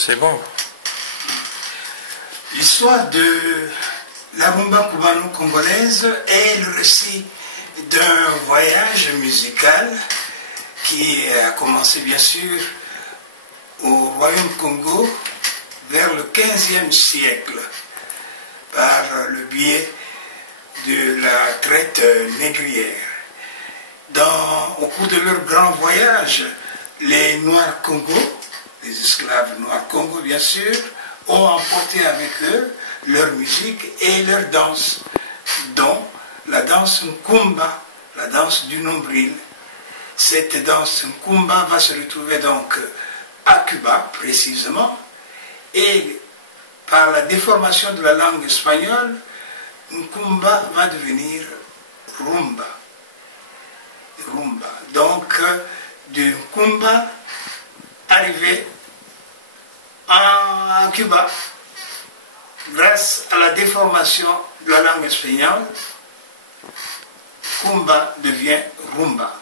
c'est bon. L'histoire de la rumba cubano-congolaise est le récit d'un voyage musical qui a commencé bien sûr au Royaume Congo vers le XVe siècle par le biais de la traite négrière. Au cours de leur grand voyage, les Noirs Congo, les esclaves Noirs Congo bien sûr, ont emporté avec eux leur musique et leur danse, dont la danse Nkumba, la danse du nombril. Cette danse Nkumba va se retrouver donc à Cuba précisément, et par la déformation de la langue espagnole, Nkumba va devenir rumba. Donc, du Nkumba arrivé à Cuba, grâce à la déformation de la langue espagnole, Kumba devient rumba.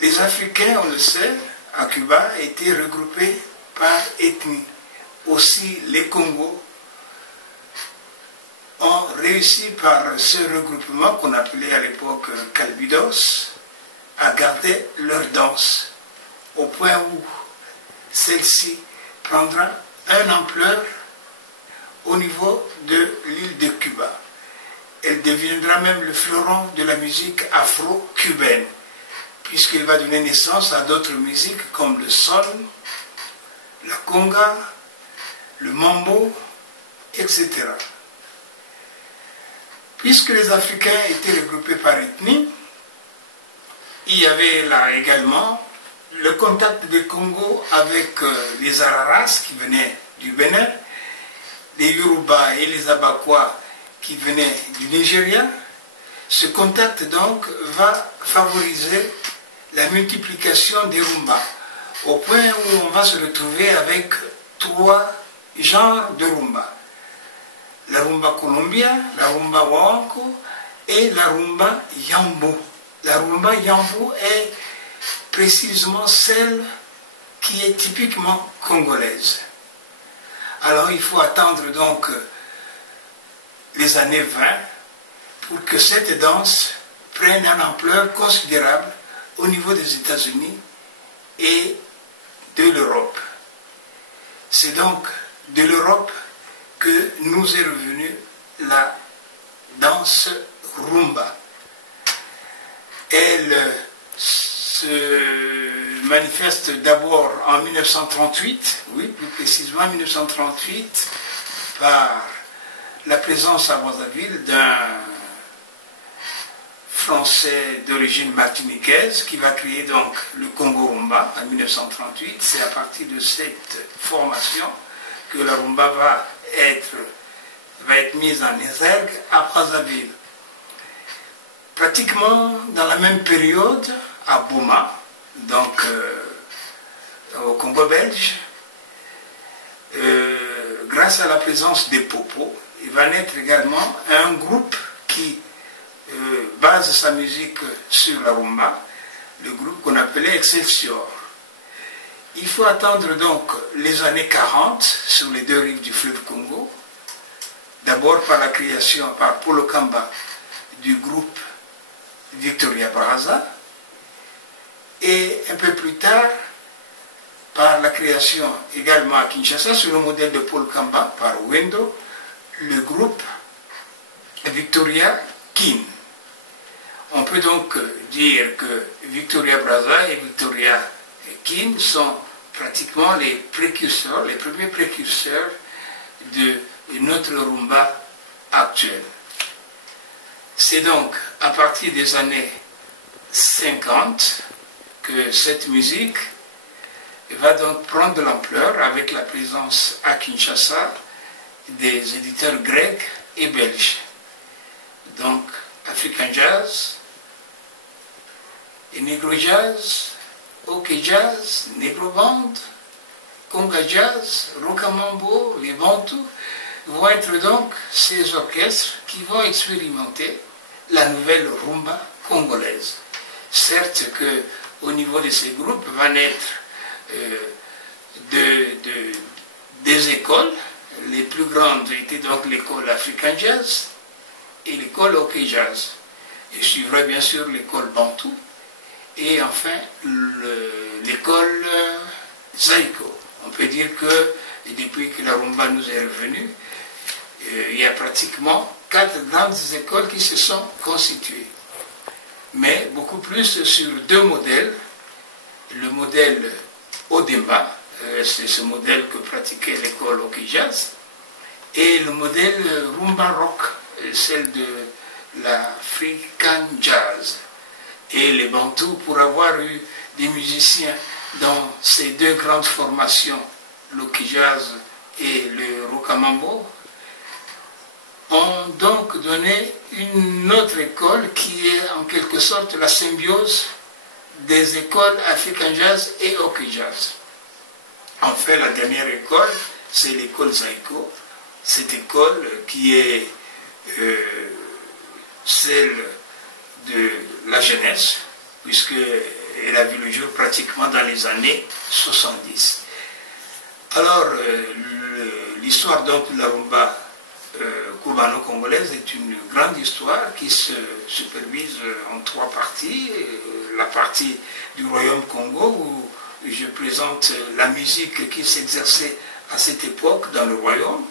Les Africains, on le sait, à Cuba, étaient regroupés par ethnie. Aussi, les Congos ont réussi par ce regroupement qu'on appelait à l'époque Calbidos à garder leur danse, au point où celle-ci prendra une ampleur au niveau de l'île de Cuba. Elle deviendra même le fleuron de la musique afro-cubaine, puisqu'il va donner naissance à d'autres musiques comme le sol, la conga, le mambo, etc. Puisque les Africains étaient regroupés par ethnie, il y avait là également le contact des Congo avec les Araras qui venaient du Bénin, les Yoruba et les Abakwa qui venaient du Nigeria. Ce contact donc va favoriser la multiplication des rumbas, au point où on va se retrouver avec 3 genres de rumba. La rumba colombia, la rumba huanco et la rumba yambo. La rumba yambo est précisément celle qui est typiquement congolaise. Alors il faut attendre donc les années 20 pour que cette danse prenne une ampleur considérable au niveau des États-Unis et de l'Europe. C'est donc de l'Europe que nous est revenue la danse rumba. Elle se manifeste d'abord en 1938, oui, plus précisément en 1938, par la présence à Brazzaville d'un Français d'origine martiniquaise qui va créer donc le Congo Rumba en 1938. C'est à partir de cette formation que la rumba va être mise en exergue à Brazzaville. Pratiquement dans la même période, à Boma, donc au Congo belge, grâce à la présence des Popos, il va naître également un groupe qui base sa musique sur la rumba, le groupe qu'on appelait Excelsior. Il faut attendre donc les années 40 sur les 2 rives du fleuve Congo, d'abord par la création par Paulo Kamba du groupe Victoria Brazza, et un peu plus tard par la création également à Kinshasa sur le modèle de Paul Kamba par Wendo, le groupe Victoria Kin. On peut donc dire que Victoria Brazza et Victoria Kin sont pratiquement les précurseurs, les premiers précurseurs de notre rumba actuelle. C'est donc à partir des années 50 que cette musique va donc prendre de l'ampleur avec la présence à Kinshasa des éditeurs grecs et belges. Donc African Jazz, et Negro Jazz, Ok Jazz, Negro Band, Conga Jazz, Rocamambo, les Bantous vont être donc ces orchestres qui vont expérimenter la nouvelle rumba congolaise. Certes qu'au niveau de ces groupes va naître deux écoles. Les plus grandes étaient donc l'école African Jazz et l'école OK Jazz. Et suivra bien sûr l'école Bantou et enfin l'école Zaïko. On peut dire que depuis que la rumba nous est revenue, il y a pratiquement 4 grandes écoles qui se sont constituées. Mais beaucoup plus sur 2 modèles. Le modèle Odemba, c'est ce modèle que pratiquait l'école OK Jazz, et le modèle Rumba Rock, celle de l'African Jazz. Et les Bantous, pour avoir eu des musiciens dans ces 2 grandes formations, l'OK Jazz et le Rokamambo, ont donc donné une autre école qui est en quelque sorte la symbiose des écoles African Jazz et OK Jazz. Enfin, la dernière école, c'est l'école Zaïko. Cette école qui est celle de la jeunesse, puisqu'elle a vu le jour pratiquement dans les années 70. Alors, l'histoire donc de la rumba cubano-congolaise est une grande histoire qui se supervise en 3 parties. La partie du Royaume Congo, où je présente la musique qui s'exerçait à cette époque dans le Royaume.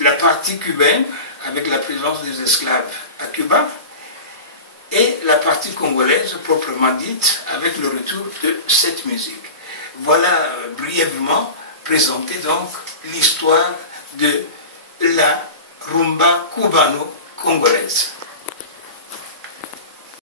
La partie cubaine, avec la présence des esclaves à Cuba, et la partie congolaise, proprement dite, avec le retour de cette musique. Voilà brièvement présenté donc l'histoire de la rumba cubano-congolaise.